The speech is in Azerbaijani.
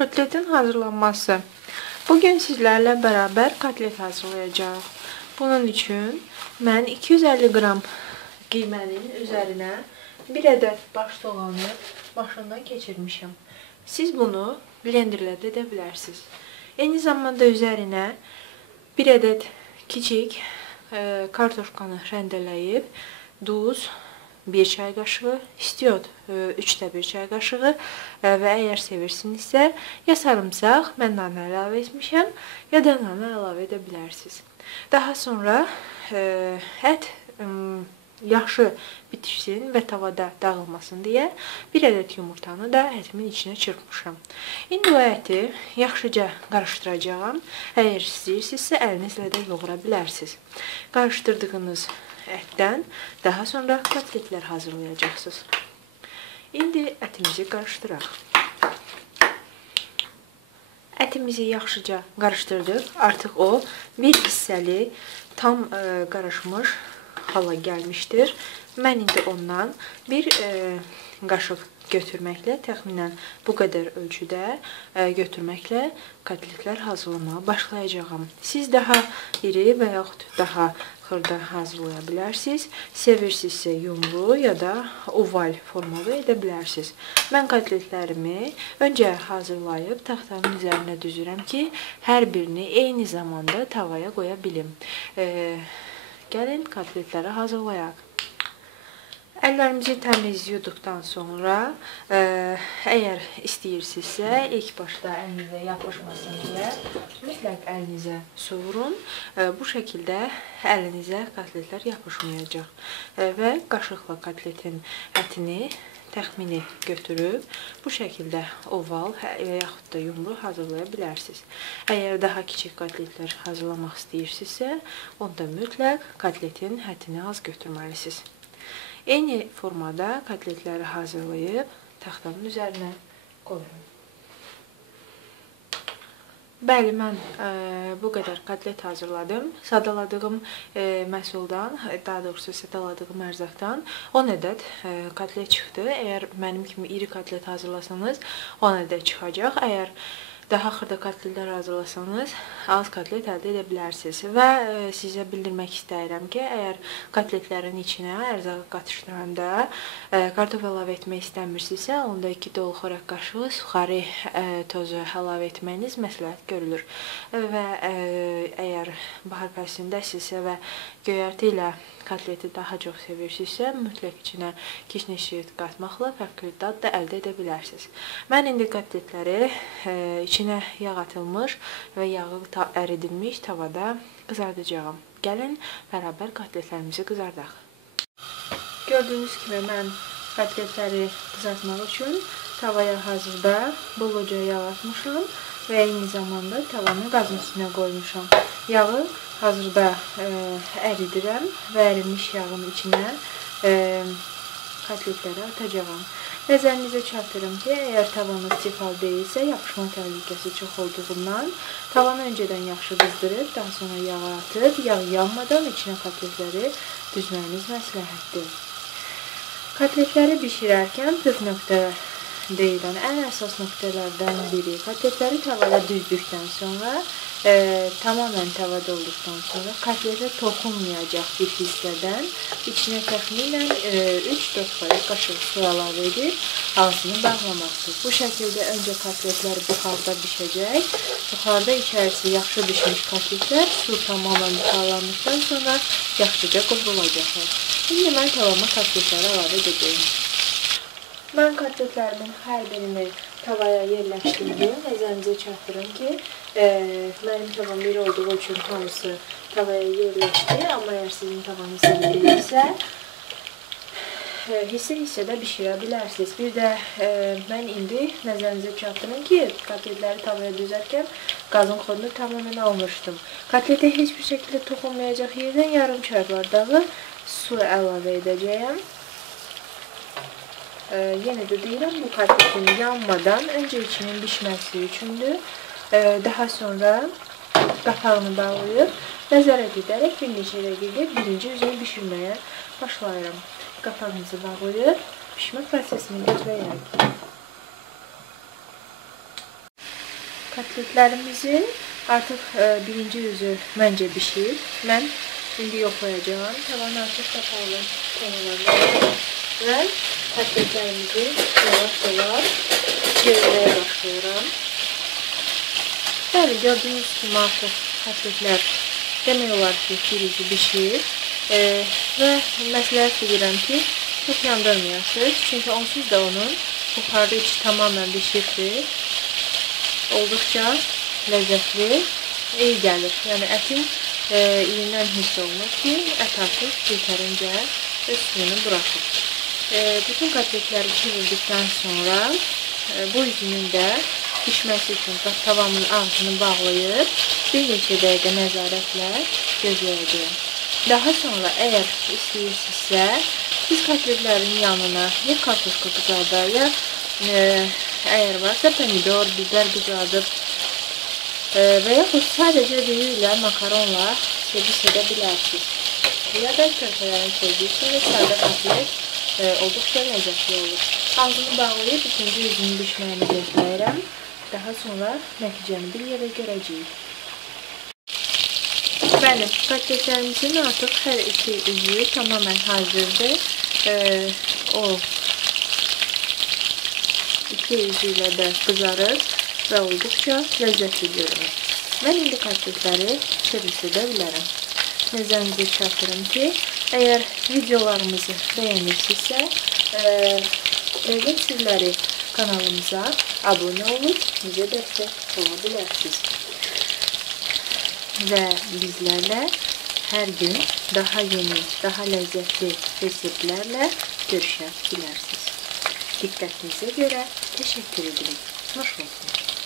Kotletin hazırlanması. Bugün sizlərlə bərabər kotlet hazırlayacağıq. Bunun üçün mən 250 qram qiymənin üzərinə bir ədəd baş soğanı maşından keçirmişəm. Siz bunu blenderlə də edə bilərsiniz. Eyni zamanda üzərinə bir ədəd kiçik kartofkanı rəndeləyib, duz, 1 çay qaşığı, istiot 3də 1 çay qaşığı və əgər sevirsinizsə, ya sarımsaq, mən nanə əlavə etmişəm, ya da nanə əlavə edə bilərsiniz. Daha sonra ət yaxşı bitişsin və tavada dağılmasın deyə bir ədəd yumurtanı da ətimin içinə çırpmışam. İndi o əti yaxşıca qarışdıracağam. Əgər istəyirsinizsə, əlinizlə də yoğura bilərsiniz. Qarışdırdığınız ətdən daha sonra kotletlər hazırlayacaqsınız. İndi ətimizi qarışdıraq. Ətimizi yaxşıca qarışdırdıq. Artıq o bir hissəli tam qarışmış hala gəlmişdir. Mən indi ondan bir qaşıq götürməklə, təxminən bu qədər ölçüdə götürməklə kotletlər hazırlamağa başlayacağam. Siz daha iri və yaxud daha xırda hazırlaya bilərsiniz. Sevirsinizsə yumru ya da oval formada edə bilərsiniz. Mən kotletlərimi öncə hazırlayıb taxtanın üzərinə düzürəm ki, hər birini eyni zamanda tavaya qoya bilim. Gəlin kotletləri hazırlayaq. Əllərimizi təmiz yuduqdan sonra, əgər istəyirsinizsə, ilk başda əlinizə yapışmasın deyə mütləq əlinizə sovurun. Bu şəkildə əlinizə kotletlər yapışmayacaq və qaşıqla kotletin ətini təxmini götürüb bu şəkildə oval və yaxud da yumru hazırlaya bilərsiniz. Əgər daha kiçik kotletlər hazırlamaq istəyirsinizsə, onda mütləq kotletin ətini az götürməlisiniz. Eyni formada kotletləri hazırlayıb taxtanın üzərinə qoyuram. Bəli, mən bu qədər kotlet hazırladım. Sadaladığım məhsuldan, daha doğrusu sadaladığım ərzaqdan 10 ədəd kotlet çıxdı. Əgər mənim kimi iri kotlet hazırlasanız 10 ədəd çıxacaq. Əgər daha xırda kotletlər hazırlasanız az kotlet əldə edə bilərsiniz. Və sizə bildirmək istəyirəm ki, əgər kotletlərin içinə ərzağı qatışdıranda kartof əlavə etmək istəmirsinizsə, onda 2 dolu xörək qaşığı suxari tozu əlavə etməyiniz məsləhət görülür. Və əgər bahar fəslindəsinizsə və göyərti ilə kotleti daha çox sevirsinizsə, mütləq içinə kişniş qatmaqla fərqli dad da əldə edə bilərsiniz. Mən indi kotletləri içinə yağ atılmış və yağı əridilmiş tavada qızardacağım. Gəlin, bərabər kotletlərimizi qızardaq. Gördüyünüz kimi mən kotletləri qızartmaq üçün tavaya hazırda boluca yağ atmışam və eyni zamanda tavanın qazın üstünə qoymuşam. Yağı hazırda əridirəm və ərilmiş yağın içinə kotletləri atacağım. Nəzərinizə çatdırım ki, əgər tavanız tifal deyilsə, yapışma təhlükəsi çox olduğundan tavanı öncədən yaxşı qızdırıb, daha sonra yağı atıb, yağ yanmadan içinə kotletləri düzməyiniz məsləhətdir. Kotletləri bişirərkən püf nöqtə deyilən ən əsas nöqtələrdən biri. Kotletləri tavada düzdükdən sonra, tamamən tavada olduqdan sonra kotletə toxunmayacaq bir hissədən içinə təxminən 3-4 xörək qaşığı su əlavə edib ağzını bağlamaqdır. Bu şəkildə öncə kotletlər buxarda bişəcək. Buxarda içərisi yaxşı bişmiş kotletlər su tamamən buxarlandıqdan sonra yaxşıca qovrulacaqlar. İndi mən tavama kotletləri əlavə edəcəyim. Mən kotletlərimin hər birini tavaya yerləşdirdim. Nəzərinizə çatdırım ki, mənim tavam bir olduğu üçün hamısı tavaya yerləşdi. Amma əgər sizin tavanız iri deyilsə, hissə-hissədə bişirə bilərsiniz. Bir də mən indi nəzərinizə çatdırım ki, kotletləri tavaya düzərkən qazın xodunu tamamən almışdım. Kotletə heç bir şəkildə toxunmayacaq yerdən yarım çay bardağı su əlavə edəcəyəm. Yenə də deyirəm, bu kotletin yanmadan öncə içinin bişməsi üçündür. Daha sonra qapağını bağlayıb, nəzərət edərək bir neçə dəqiqə birinci üzəyi bişirməyə başlayıram. Qapağımızı bağlayıb, pişmə prosesini gözləyək. Kotletlərimizin artıq birinci yüzü məncə bişir. Mən indi yoxlayacağım. Tavanı artıq qapalı konularla və kotletlərimizi yavaş-yavaş çevirməyə başlayıram. Bəli, gördüyünüz kimi artıq kotletlər demək olar ki, bir yüzü bişir və məsləhət bilirəm ki, çox yandırmayasınız. Çünki onsuz da onun buxarda içi tamamen bişirdir. Olduqca ləzzətli, iyi gəlir. Yəni ətin iyindən hiss olunur ki, ət artıq yetərincə öz suyunu buraxır. Bütün kotletləri çevirdikdən sonra bu üzünün də pişməsi üçün tavamın ağzını bağlayıb bir neçə dəqiqə nəzarətlə gözləyəcəyim. Daha sonra əgər istəyirsinizsə, siz kotletlərin yanına ya kartoşka qızardar, ya əgər varsa pomidor, biber qızardıb və yaxud sadəcə düyü ilə makaronla servis edə bilərsiniz. Ya da körpələrin sevdiyi kimi sadə kotlet olduqca ləzzətli olur. Ağzını bağlayıb ikinci yüzünün bişməyini gözləyirəm. Daha sonra nəticəni bir yerə görəcəyik. Bəli, kotletlərimizin artıq hər iki üzü tamamen hazırdır. O iki yüzü ilə də qızarır və olduqca ləzzətli görünür. Mən indi kotletləri servis edə bilərəm. Nəzərinizə çatdırım ki, əgər videolarımızı bəyənirsinizsə, Lezzət Sirləri kanalımıza abunə olub, bizə dəstək ola bilərsiniz. Və bizlərlə hər gün daha yeni, daha ləzzətli reseptlərlə görüşə bilərsiniz. Diqqətinizə görə təşəkkür edirik. Xoş olsun.